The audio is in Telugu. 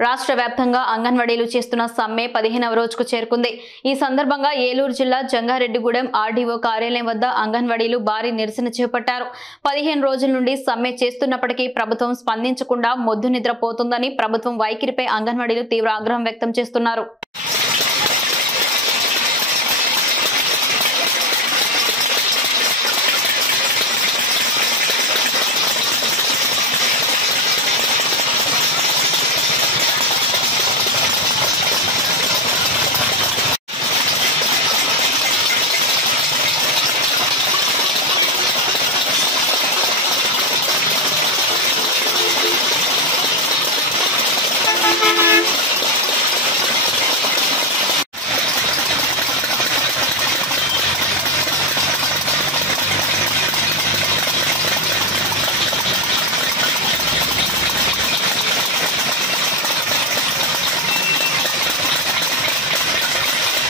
రాష్ట్ర వ్యాప్తంగా అంగన్వాడీలు చేస్తున్న సమ్మె 15వ రోజుకు చేరుకుంది. ఈ సందర్భంగా ఏలూరు జిల్లా జంగారెడ్డిగూడెం ఆర్డీఓ కార్యాలయం వద్ద అంగన్వాడీలు భారీ నిరసన చేపట్టారు. 15 రోజుల నుండి సమ్మె చేస్తున్నప్పటికీ ప్రభుత్వం స్పందించకుండా మొద్దు నిద్రపోతుందని ప్రభుత్వం వైఖరిపై అంగన్వాడీలు తీవ్ర ఆగ్రహం వ్యక్తం చేస్తున్నారు.